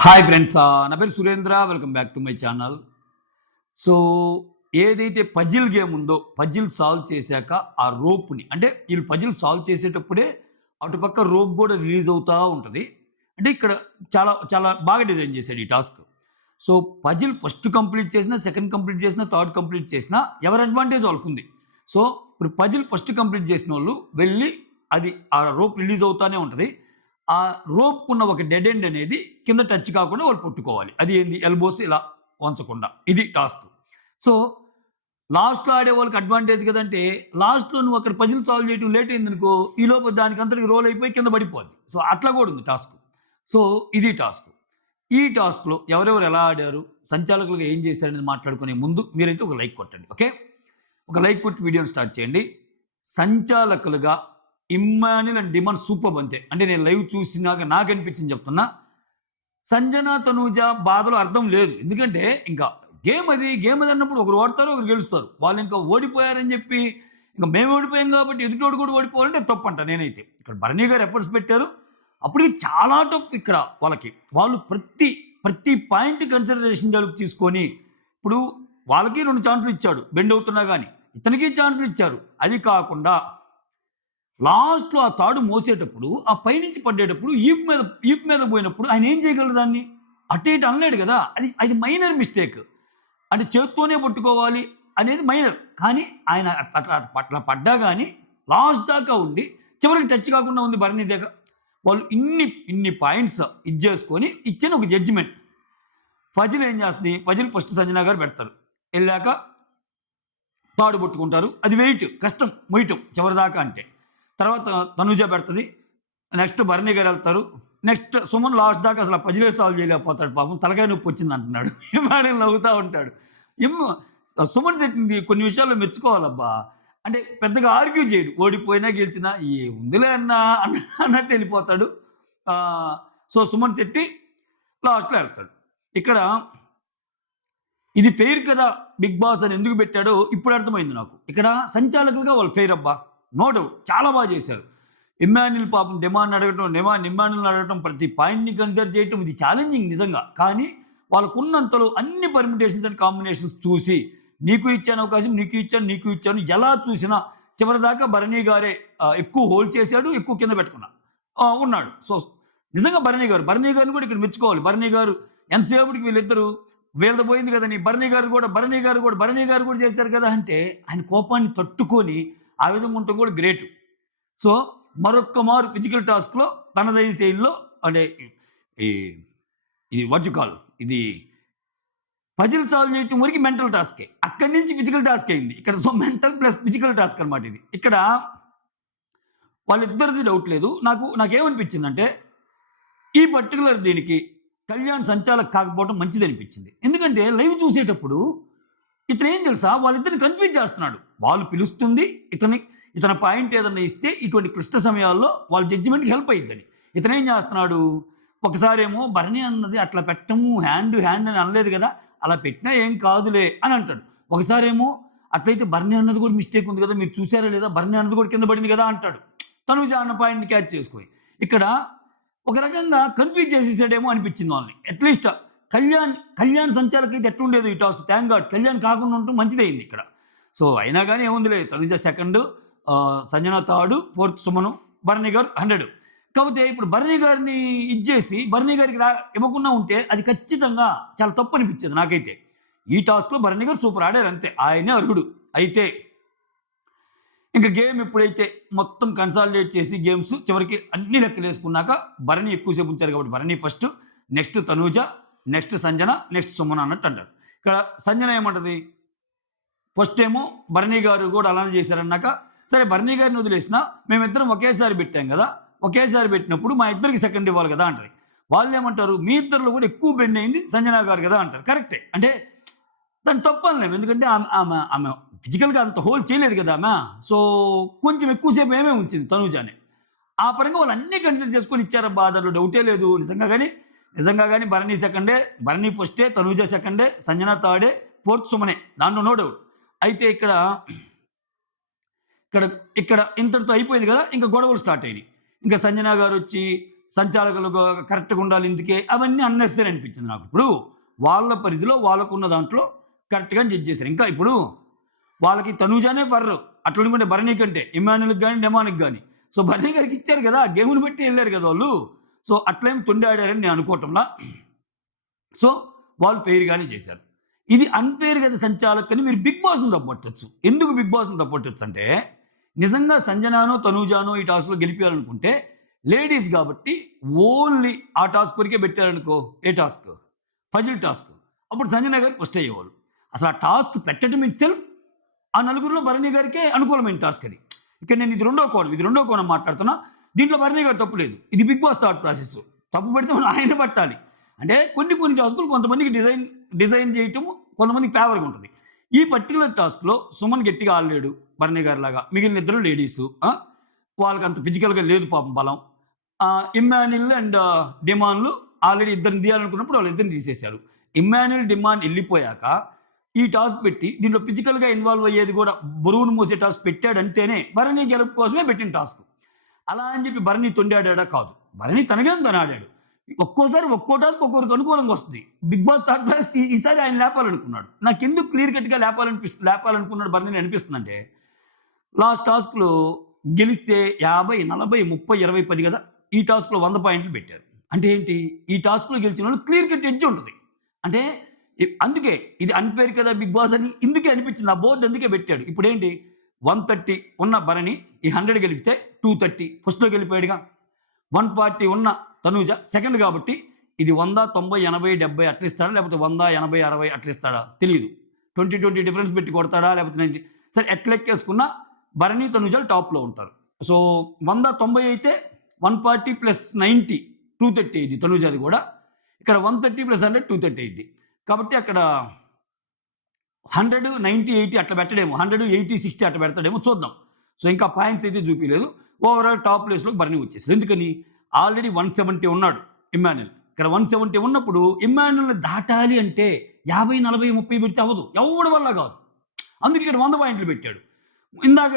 Hi friends, నా పేరు Surendra. Welcome back to my channel. So, ఏదైతే పజిల్ గేమ్ ఉందో, పజిల్ సాల్వ్ చేశాక ఆ రోప్‌ని అంటే ఈళ్ళు పజిల్ సాల్వ్ చేసేటప్పుడే అటుపక్క రోప్ గూడా రిలీజ్ అవుతా ఉంటది. అంటే ఇక్కడ చాలా చాలా బాగా డిజైన్ చేశాడు ఈ task. So, puzzle first complete చేసినా, సెకండ్ కంప్లీట్ చేసినా, థర్డ్ కంప్లీట్ చేసినా ఎవరి అడ్వాంటేజ్ వాళ్ళకుంది. సో, ఇప్పుడు పజిల్ ఫస్ట్ కంప్లీట్ చేసినోళ్ళు వెళ్ళి అది ఆ రోప్ రిలీజ్ అవుతానే ఉంటది. ఆ రోప్‌కున్న ఒక డెడ్ ఎండ్ అనేది కింద టచ్ కాకుండా వాళ్ళు పట్టుకోవాలి. అది ఏంది ఎల్బోస్ ఇలా వంచకుండా. ఇది టాస్క్. సో, లాస్ట్‌లో ఆడేవాళ్ళకి అడ్వాంటేజ్ కదంటే, లాస్ట్‌లో నువ్వు అక్కడ పజిల్ సాల్వ్ చేయడం లేట్ అయిందనుకో, ఈలోపు దానికంతటికి రోల్ అయిపోయి కింద పడిపోద్ది. సో, అట్లా కూడా ఉంది టాస్క్. సో, ఇది టాస్క్. ఈ టాస్క్‌లో ఎవరెవరు ఎలా ఆడారు, సంచాలకులుగా ఏం చేశారనేది మాట్లాడుకునే ముందు మీరైతే ఒక లైక్ కొట్టండి. ఓకే. ఒక లైక్ కొట్టి వీడియోని స్టార్ట్ చేయండి. సంచాలకులుగా ఇమ్మాన్యుల్ అండ్ డిమాండ్ సూపర్బ్ అంతే. అంటే నేను లైవ్ చూసినాక నాకనిపించింది చెప్తున్నా. సంజన, తనూజ బాధలో అర్థం లేదు. ఎందుకంటే ఇంకా గేమ్ అది అన్నప్పుడు ఒకరు ఓడతారు, ఒకరు గెలుస్తారు. వాళ్ళు ఇంకా ఓడిపోయారని చెప్పి ఇంక మేము ఓడిపోయాం కాబట్టి ఎదుటోడు కూడా ఓడిపోవాలంటే తప్పంట నేనైతే. ఇక్కడ భరణి గారు ఎఫర్ట్స్ పెట్టారు. అప్పటికి చాలా టఫ్ ఇక్కడ వాళ్ళకి. వాళ్ళు ప్రతి పాయింట్ కన్సిడరేషన్‌లోకి తీసుకొని ఇప్పుడు వాళ్ళకి 2 ఛాన్స్‌లు ఇచ్చాడు బెండ్ అవుతున్నా గాని. ఇతనికి ఛాన్స్‌లు ఇచ్చారు. అది కాకుండా లాస్ట్‌లో ఆ తాడు మోసేటప్పుడు, ఆ పైనుంచి పడ్డేటప్పుడు ఈపు మీద పోయినప్పుడు ఆయన ఏం చేయగలడు దాన్ని? అటు ఇటు అనలేడు గదా! అది మైనర్ మిస్టేక్. అంటే చేత్తోనే పట్టుకోవాలి అనేది మైనర్. కానీ ఆయన అట్లా పడ్డా గాని లాస్ట్ దాకా ఉండి చివరికి టచ్ కాకుండా ఉంది భరణి దగ్గర. వాళ్ళు ఇన్ని పాయింట్స్ ఇచ్చేసుకొని ఇచ్చిన ఒక జడ్జిమెంట్. ఫజిల్ ఏం చేస్తది? ఫజిల్ ఫస్ట్ సంజన గారు పెడతారు. ఎళ్ళాక తాడు పట్టుకుంటారు. అది వెయిట్ కష్టం మొయ్యటం చివరిదాకా అంటే. తర్వాత తనూజ పెడతది. నెక్స్ట్ భరణి గారెళ్తారు. నెక్స్ట్ సుమన్ లాస్ట్ దాకా అసలు ఆ పజిలే సాల్వ్ చేయలేకపోతాడు పాపం. తలకాయ నొప్పి వచ్చిందంటున్నాడు. హిమాలయం నవ్వుతా ఉంటాడు. ఏమో సుమన్ శెట్టిని కొన్ని విషయాల్లో మెచ్చుకోవాలబ్బా! అంటే పెద్దగా ఆర్గ్యూ చేయడు. ఓడిపోయినా, గెలిచినా ఏముందిలే అన్నట్టు ఎళ్ళిపోతాడు. సో, సుమన్ శెట్టి లాస్ట్‌లో ఎళ్తాడు. ఇక్కడ ఇది ఫెయిర్ కదా! బిగ్ బాస్ అని ఎందుకు పెట్టాడో ఇప్పుడు అర్థమైంది నాకు. ఇక్కడ సంచాలకులుగా వాళ్ళు ఫెయిర్ అబ్బా! నో డౌట్ చాలా బాగా చేశారు. ఇమ్మాన్యుల్ పాపం ఇమ్మాన్యుల్‌ని అడగటం ప్రతి పాయింట్‌ని కన్సిడర్ చేయటం ఇది ఛాలెంజింగ్ నిజంగా. కానీ వాళ్ళకున్నంతలో అన్ని పర్మిటేషన్స్ అండ్ కాంబినేషన్స్ చూసి నీకు ఇచ్చాను అవకాశం, నీకు ఇచ్చాను ఎలా చూసినా చివరిదాకా భరణి గారే ఎక్కువ హోల్డ్ చేశాడు. ఎక్కువ కింద పెట్టుకున్నా ఉన్నాడు. సో, నిజంగా భరణి గారిని కూడా ఇక్కడ మెచ్చుకోవాలి. భరణి గారు ఎంతసేపటికి వీళ్ళది పోయింది కదని భరణి గారు కూడా చేశారు కదా! అంటే ఆయన కోపాన్ని తట్టుకొని ఆ విధంగా ఉండటం కూడా గ్రేట్. సో, మరొక్క మారు ఫిజికల్ టాస్క్‌లో తనదైన శైలిలో అంటే ఈ ఇది వాట్ యూ కాల్ ఇది పజిల్ సాల్వ్ చేయటం వరకు మెంటల్ టాస్కే. అక్కడి నుంచి ఫిజికల్ టాస్క్ అయింది. ఇక్కడ so, mental plus physical task అన్నమాట ఇది. ఇక్కడ వాళ్ళిద్దరిది డౌట్ లేదు. నాకేమనిపించిందంటే ఈ పర్టిక్యులర్ దీనికి కళ్యాణ్ సంచాలక్ కాకపోవడం మంచిదనిపించింది. ఎందుకంటే లైవ్ చూసేటప్పుడు ఇతనేం తెలుసా? వాళ్ళిద్దరిని కన్‌ఫ్యూజ్ చేస్తున్నాడు. వాళ్ళు పిలుస్తుంది ఇతని పాయింట్ ఏదన్నా ఇస్తే ఇటువంటి క్లిష్ట సమయాల్లో వాళ్ళ జడ్జిమెంట్‌కి హెల్ప్ అయ్యిద్దని. ఇతనేం చేస్తున్నాడు? ఒకసారేమో భరణి అన్నది అట్లా పెట్టము హ్యాండ్ అని అనలేదు కదా! అలా పెట్టినా ఏం కాదులే అని అంటాడు. ఒకసారేమో అట్లయితే భరణి అన్నది కూడా మిస్టేక్ ఉంది కదా! మీరు చూసారా లేదా? భరణి అన్నది కూడా కింద పడింది కదా! అంటాడు. తనూజ అన్న పాయింట్‌ని క్యాచ్ చేసుకొని. ఇక్కడ ఒక రకంగా కన్‌ఫ్యూజ్ చేసేసాడేమో అనిపించింది వాళ్ళని. అట్‌లీస్ట్ కళ్యాణ్ సంచాలకైతే ఎట్లుండేదో ఈ టాస్క్. థాంక్ గాడ్ కళ్యాణ్ కాకుండా ఉండటం మంచిదయింది ఇక్కడ. సో, అయినా గాని ఏముందిలే Tanuja second, Sanjana third, fourth Suman, Bharani గారు 100. కాకపోతే ఇప్పుడు భరణి గారిని ఇచ్చేసి భరణి గారికి ఇవ్వకుండా ఉంటే అది ఖచ్చితంగా చాలా తప్పు అనిపించేది నాకైతే. ఈ టాస్క్‌లో భరణి గారు సూపర్ ఆడారు అంతే. ఆయనే అర్హుడు. అయితే ఇంక గేమ్ ఎప్పుడైతే మొత్తం కన్సాలిడేట్ చేసి గేమ్స్ చివరికి అన్ని లెక్కలేసుకున్నాక భరణి ఎక్కువసేపు ఉంచారు కాబట్టి Bharani first, next Tanuja, next Sanjana, next Sumana అన్నట్టు అంటారు. ఇక్కడ సంజన ఏమంటది? ఫస్ట్ ఏమో భరణి గారు కూడా అలానే చేశారన్నాక, సరే భరణి గారిని వదిలేసినా మేమిద్దరం ఒకేసారి పెట్టాం కదా! ఒకేసారి పెట్టినప్పుడు మా ఇద్దరికి సెకండ్ ఇవ్వాలి కదా! అంటది. వాళ్ళేమంటారు? మీ ఇద్దరిలో కూడా ఎక్కువ బెండ్ అయింది సంజన గారు కదా! అంటారు. కరెక్టే. అంటే దాన్ని తప్పనలేము. ఎందుకంటే ఆమె ఫిజికల్‌గా అంత హోల్డ్ చేయలేదు కదా ఆమె. సో, కొంచెం ఎక్కువ సేపు ఉంచింది తనూజని. ఆ పరంగా వాళ్ళు అన్నీ కన్సిడర్ చేసుకొని ఇచ్చారబ్బా! దాంట్లో డౌటే లేదు. నిజంగా గాని భరణి సెకండే, భరణి ఫస్టే, తనూజ సెకండే, సంజన థర్డే, ఫోర్త్ సుమనే. దాంట్లో నో డౌట్. అయితే ఇక్కడ ఇక్కడ ఇక్కడ ఇంతటితో అయిపోయింది కదా! ఇంక గొడవలు స్టార్ట్ అయినాయి. ఇంక సంజన గారొచ్చి సంచాలకులు కరెక్ట్‌గా ఉండాలి ఇందుకే అవన్నీ అన్నెసెసరీ అనిపించింది నాకు. ఇప్పుడు వాళ్ళ పరిధిలో వాళ్ళకున్న దాంట్లో కరెక్ట్‌గానే జడ్జ్ చేశారు. ఇంకా ఇప్పుడు వాళ్ళకి తనూజానే ఫర్రు. అట్లనుకుంటే భరణి కంటే ఇమ్మాన్యుల్‌కి గాని, డెమాన్‌కి గాని. సో, భరణి గారికి ఇచ్చారు గదా! గేమ్‌ని బట్టి ఎళ్లారు గదా! వాళ్ళు. సో, అట్లేమి తొండి ఆడారని నేను అనుకోవటంలా. సో, వాళ్ళు ఫెయిర్‌గానే చేశారు. ఇది అన్‌ఫెయిర్ గదా సంచాలక్ మీరు బిగ్ బాస్‌ని తప్పట్టొచ్చు. ఎందుకు బిగ్ బాస్‌ని తప్పట్టొచ్చంటే, నిజంగా సంజనానో, తనూజానో ఈ టాస్క్‌లో గెలిపియాలనుకుంటే లేడీస్ గాబట్టి ఓన్లీ ఆ టాస్క్ వరకే పెట్టారనుకో. ఏ టాస్క్? Puzzle task. అప్పుడు సంజన గారు ఫస్ట్ అయ్యేవాళ్ళు. అసలు ఆ టాస్క్ పెట్టడం ఇట్‌సెల్ఫ్ ఆ నలుగురిలో భరణి గారికే అనుకూలమైన టాస్క్ అది. ఇక్కడ నేను ఇది రెండో కోణం మాట్లాడుతున్నా. దీంట్లో భరణి గారి తప్పు లేదు. ఇది బిగ్ బాస్ థాట్ ప్రాసెస్. తప్పు పెడితే మనం ఆయన పట్టాలి. అంటే కొన్ని టాస్కులు కొంతమందికి డిజైన్ చేయటము కొంతమందికి ఫేవర్‌గా ఉంటది. ఈ పర్టిక్యులర్ టాస్క్‌లో సుమన్ గట్టిగా ఆడలేడు భరణి గారిలాగా. మిగిలిన ఇద్దరు లేడీసు. వాళ్ళకంత ఫిజికల్‌గా లేదు పాపం బలం. ఇమ్మాన్యుల్ అండ్ డిమాన్‌లు ఆల్రెడీ ఇద్దరిని తీయాలనుకున్నప్పుడు వాళ్ళిద్దరిని తీసేశారు. ఇమ్మాన్యుల్, డిమాన్ ఎళ్ళిపోయాక ఈ టాస్క్ పెట్టి దీంట్లో ఫిజికల్‌గా ఇన్వాల్వ్ అయ్యేది కూడా బరువును మోసే టాస్క్ పెట్టాడంటేనే భరణి గెలుపు కోసమే పెట్టిన టాస్క్. అలా అని చెప్పి భరణి తొండాడా కాదు. భరణి తన గేమ్ తను ఆడాడు. ఒక్కోసారి ఒక్కో టాస్క్ ఒక్కొక్కరికి అనుకూలంగా వస్తది. బిగ్ బాస్ థర్డ్ ప్లేస్ ఈసారి ఆయన లేపాలనుకున్నాడు. నాకెందుకు క్లియర్ కట్‌గా లేపాలనుకున్నాడు భరణిని అనిపిస్తుందంటే, లాస్ట్ టాస్క్‌లో గెలిస్తే 50, 40, 30, 20, 10 కదా! ఈ టాస్క్‌లో 100 పాయింట్లు పెట్టారు. అంటే ఏంటి? ఈ టాస్క్‌లో గెలిచినోళ్ళు క్లియర్ కట్ ఎడ్జ్ ఉంటది. అంటే అందుకే ఇది అన్‌ఫెయిర్ కదా బిగ్ బాస్ అని ఇందుకే అనిపించింది. ఆ బోర్డ్ అందుకే పెట్టాడు. ఇప్పుడేంటి 130 ఉన్న భరణి ఈ 100 గెలిపితే 230 ఫస్ట్‌లో గెలిపోయాడుగా. 140 ఉన్న తనూజ సెకండ్ కాబట్టి ఇది 100, 90, 80, 70 అట్లిస్తాడా? లేకపోతే 100, 80, 60 అట్లిస్తాడా? తెలీదు. 20, 20 డిఫరెన్స్ పెట్టి కొడతాడా? లేకపోతే 90 సరే ఎట్లెక్కేసుకున్నా భరణి, తనుజలు టాప్‌లో ఉంటారు. సో, 100, 90 అయితే 140 ప్లస్ 90 230 అయ్యిద్ది తనుజది గూడా. ఇక్కడ 130 ప్లస్ 100 230 అయ్యిద్ది. కాబట్టి అక్కడ 100, 90, 80 అట్లా పెట్టడేమో. 100, 80, 60 అట్లా పెడతాడేమో చూద్దాం. సో, ఇంకా పాయింట్స్ అయితే చూపియలేదు. ఓవరాల్ టాప్ ప్లేస్‌లోకి భరణి వచ్చేసారు. ఎందుకని? ఆల్రెడీ 170 ఉన్నాడు ఇమ్మాన్యుల్. ఇక్కడ 170 ఉన్నప్పుడు ఇమ్మాన్యుల్‌ని దాటాలి అంటే 50, 40, 30 పెడితే అవ్వదు. ఎవ్వడి వల్ల గాదు. అందుకే ఇక్కడ 100 పాయింట్లు పెట్టాడు. ఇందాక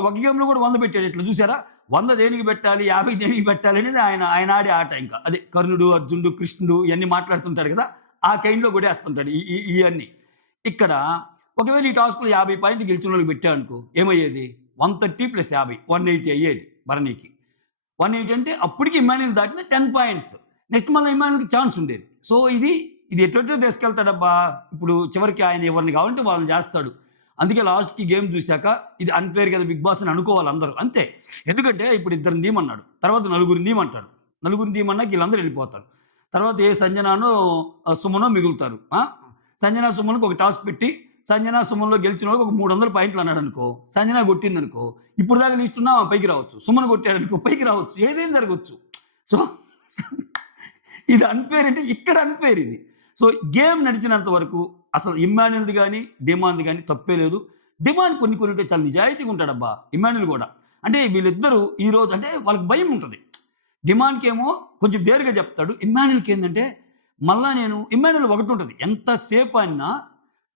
ఒక గేమ్‌లో కూడా 100 పెట్టాడు. ఇట్లా చూసారా? 100 దేనికి పెట్టాలి? 50 దేనికి పెట్టాలి? అనేది ఆయన ఆడే ఆట ఇంకా. అదే కర్ణుడు, అర్జునుడు, కృష్ణుడు ఇయన్నీ మాట్లాడుతుంటాడు కదా! ఆ కైండ్‌లో కొట్టేస్తుంటాడు ఇయన్నీ. ఇక్కడ ఒకవేళ ఈ టాస్క్‌లో 50 పాయింట్లు గెలిచినోళ్ళకి పెట్టామనుకో ఏమయ్యేది? 130 ప్లస్ 50 180 అయ్యేది భరణికి. 180 అంటే అప్పటికి ఇమ్మాన్యుల్ దాటిన 10 పాయింట్స్. నెక్స్ట్ మళ్ళీ ఇమ్మాన్యుల్‌కి ఛాన్స్ ఉండేది. సో, ఇది ఎటెటో తీసుకెళ్తాడబ్బా! ఇప్పుడు చివరికి ఆయన ఎవరిని కావాలంటే వాళ్ళని చేస్తాడు. అందుకే లాస్ట్‌కి గేమ్ చూసాక ఇది అన్‌ఫెయిర్ కదా బిగ్ బాస్ అని అనుకోవాలి అందరూ. అంతే. ఎందుకంటే ఇప్పుడు ఇద్దరిని తీయమన్నాడు. తర్వాత నలుగురిని తీయమంటాడు. నలుగురిని తీయమన్నాక వీళ్ళందరూ వెళ్ళిపోతారు. తర్వాత ఏ సంజనానో, సుమనో మిగులుతారు. సంజన, సుమన్‌కి ఒక టాస్క్ పెట్టి సంజన, సుమన్‌లో గెలిచిన వాళ్ళకి ఒక 300 పాయింట్లు అన్నాడనుకో. సంజన కొట్టిందనుకో. ఇప్పుడు దాకా లిస్ట్ ఉన్న పైకి రావచ్చు. సుమన్ కొట్టాడనుకో పైకి రావచ్చు. ఏదైనా జరగొచ్చు. సో, ఇది అన్‌ఫెయిర్ అంటే ఇక్కడ అన్‌ఫెయిర్ ఇది. సో, గేమ్ నడిచినంత వరకు అసలు ఇమ్మాన్యుల్‌ది గాని, డిమాన్‌ది గాని తప్పే లేదు. డిమాండ్ కొన్ని ఉంటే చాలా నిజాయితీగా ఉంటాడబ్బా! ఇమ్మాన్యుల్ గూడా. అంటే వీళ్ళిద్దరూ ఈరోజు అంటే వాళ్ళకి భయం ఉంటది. డిమాండ్‌కేమో కొంచెం డేర్‌గా చెప్తాడు. ఇమ్మాన్యుల్‌కేందంటే మళ్ళా ఇమ్మాన్యుల్ ఒకటుంటది. ఎంత సేపు ఆడినా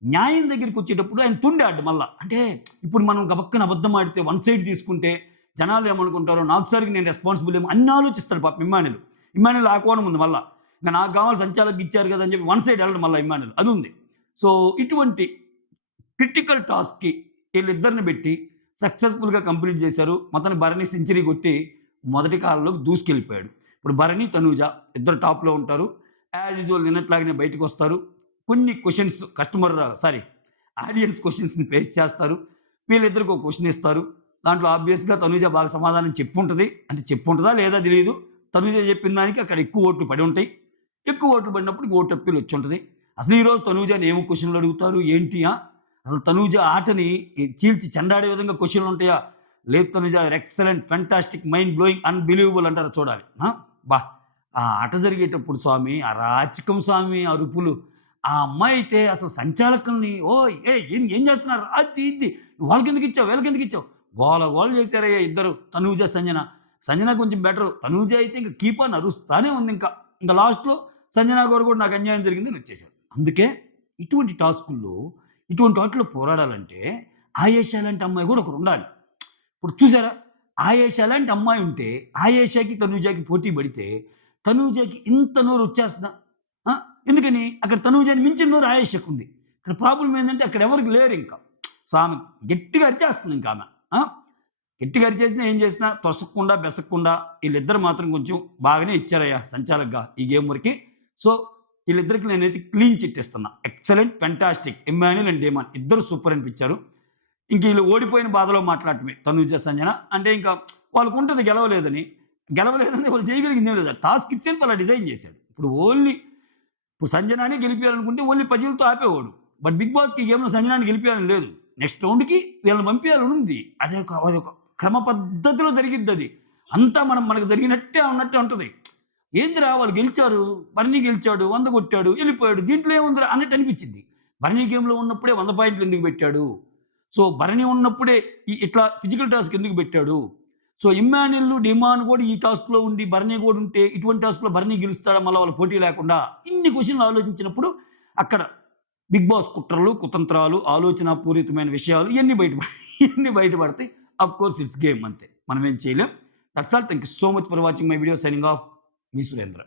న్యాయం దగ్గరికొచ్చేటప్పుడు ఆయన తుండి ఆడ్డు మళ్ళా. అంటే ఇప్పుడు మనం గబక్కన అబద్ధం ఆడితే వన్ సైడ్ తీసుకుంటే జనాలు ఏమనుకుంటారో, నాకు సరికి నేను రెస్పాన్సిబుల్ ఏమో అన్ని ఆలోచిస్తాడు పాపం ఇమ్మాన్యుల్. ఇమ్మాన్యుల్ ఆ కోణం ఉంది మళ్ళా. ఇంక నాకు కావాలి సంచాలకుకి ఇచ్చారు కదా! అని చెప్పి వన్ సైడ్ ఎళ్ళడు మళ్ళా ఇమ్మాన్యుల్. అదుంది. సో, ఇటువంటి క్రిటికల్ టాస్క్‌కి ఈళ్ళిద్దరిని బెట్టి సక్సెస్‌ఫుల్‌గా కంప్లీట్ చేశారు. మొత్తానికి భరణి సెంచరీ కొట్టి మొదటి కాలంలోకి దూసుకెళ్ళిపోయాడు. ఇప్పుడు భరణి, తనూజ ఇద్దరు టాప్‌లో ఉంటారు. యాజ్ యూజువల్ నిన్నట్లాగానే బయటకొస్తారు. కొన్ని క్వెషన్స్ ఆడియన్స్ క్వెషన్స్‌ని ఫేస్ చేస్తారు. వీళ్ళిద్దరికి ఒక క్వెషన్ ఇస్తారు. దాంట్లో ఆబ్వియస్‌గా తనూజ బాగా సమాధానం చెప్పుంటది. అంటే చెప్పుంటదా లేదా తెలీదు. తనూజ చెప్పిన దానికి అక్కడ ఎక్కువ ఓట్లు పడి ఉంటాయి. ఎక్కువ ఓట్లు పడినప్పుడు ఓటు అప్పీల్ వచ్చుంటది. అసలు ఈరోజు తనూజని ఏమి క్వెషన్‌లు అడుగుతారు? ఏంటి? అసలు తనూజ ఆటని చీల్చి చెండాడే విధంగా క్వెషన్‌లు ఉంటాయా? లేదు Tanuja excellent, fantastic, mind blowing, unbelievable అంటారు చూడాలి. అబ్బా! ఆ ఆట జరిగేటప్పుడు స్వామి అరాచకం స్వామి అరుపులు. ఆ అమ్మాయి అయితే అసలు సంచాలకుల్ని ఓయ్! ఏయ్! ఏం చేస్తున్నారు? అది ఇది వాళ్ళకెందుకిచ్చావు? వీళ్ళకెందుకిచ్చావు? గోల చేశారయ్యా ఇద్దరు తనూజ, సంజన. సంజన కొంచెం బెటరు. తనూజ అయితే ఇంక కీప్ ఆన్ అరుస్తానే ఉంది ఇంకా. ఇంక లాస్ట్‌లో సంజన గారు కూడా నాకు అన్యాయం జరిగిందని వచ్చేసారు. అందుకే ఇటువంటి టాస్కుల్లో, ఇటువంటి వాటిలో పోరాడాలంటే ఆయేషా లాంటి అమ్మాయి కూడా ఒకరుండాలి. ఇప్పుడు చూసారా? ఆయేషా లాంటి అమ్మాయి ఉంటే, ఆయేషాకి, తనూజాకి పోటీ పడితే, తనూజాకి ఇంత నోరొచ్చేస్తుందా? ఆ! ఎందుకని? అక్కడ తనూజాని మించిన నోరు ఆయేషాకుంది. ఇక్కడ ప్రాబ్లమ్ ఏందంటే అక్కడ ఎవరికి లేరింక. సో, ఆమె గట్టిగా అరిచేస్తుంది ఇంకామె. ఆ! గట్టిగా అరిచేసినా, ఏం చేసినా తొసగకుండా, బెసగకుండా ఈళ్ళిద్దరు మాత్రం కొంచెం బాగానే ఇచ్చారయ్యా సంచాలకుగా ఈ గేమ్ వరకి. సో, ఈళ్ళిద్దరికి నేనైతే క్లీన్ చిట్ ఇస్తున్నా. Excellent, fantastic. Emmanuel and demon ఇద్దరు సూపర్ అనిపిచ్చారు. ఇంక ఈళ్ళు ఓడిపోయిన బాధలో మాట్లాడటమే తనూజ, సంజన. అంటే ఇంకా వాళ్ళకుంటది గెలవలేదని. గెలవలేదంటే వాళ్ళు చేయగలిగిందేం లేదు. ఆ టాస్క్ ఇట్సెల్ఫ్ అలా డిజైన్ చేశాడు. ఇప్పుడు సంజనానే గెలిపియాలనుకుంటే ఓన్లీ పజిల్‌తో ఆపేవాడు. బట్ బిగ్ బాస్‌కి ఈ గేమ్‌లో సంజనాని గెలిపియాలని లేదు. నెక్స్ట్ రౌండ్‌కి వీళ్ళని పంపియాలని ఉంది. అదొక క్రమ పద్ధతిలో జరిగిద్దది. అంతా మనకు జరిగినట్టే ఉన్నట్టే ఉంటది. ఏందిరా వాళ్ళు గెలిచారు, బర్నీ గెలిచాడు, 100 కొట్టాడు, ఎళ్ళిపోయాడు. దీంట్లో ఏముందిరా అన్నట్టు అనిపిచ్చిద్ది. బర్నీ గేమ్‌లో ఉన్నప్పుడే 100 పాయింట్లు ఎందుకు పెట్టాడు? సో, భరణి ఉన్నప్పుడే ఇట్లా ఫిజికల్ టాస్క్ ఎందుకు పెట్టాడు? సో, ఇమ్మాన్యుల్, డిమాన్ కూడా ఈ టాస్క్‌లో ఉండి భరణి కూడా ఉంటే ఇటువంటి టాస్క్‌లో భరణి గెలుస్తాడా మళ్ళా వాళ్ళు పోటీ లేకుండా? ఇన్ని క్వెషన్‌లు ఆలోచించినప్పుడు అక్కడ బిగ్ బాస్ కుట్రలు, కుతంత్రాలు, ఆలోచనాపూరితమైన విషయాలు ఇయన్నీ బయటపడతాయి. ఆఫ్‌కోర్స్ ఇట్స్ గేమ్ అంతే. మనమేం చేయలేం. That's all. Thank you so much for watching my video. Signing off. Me Surendra.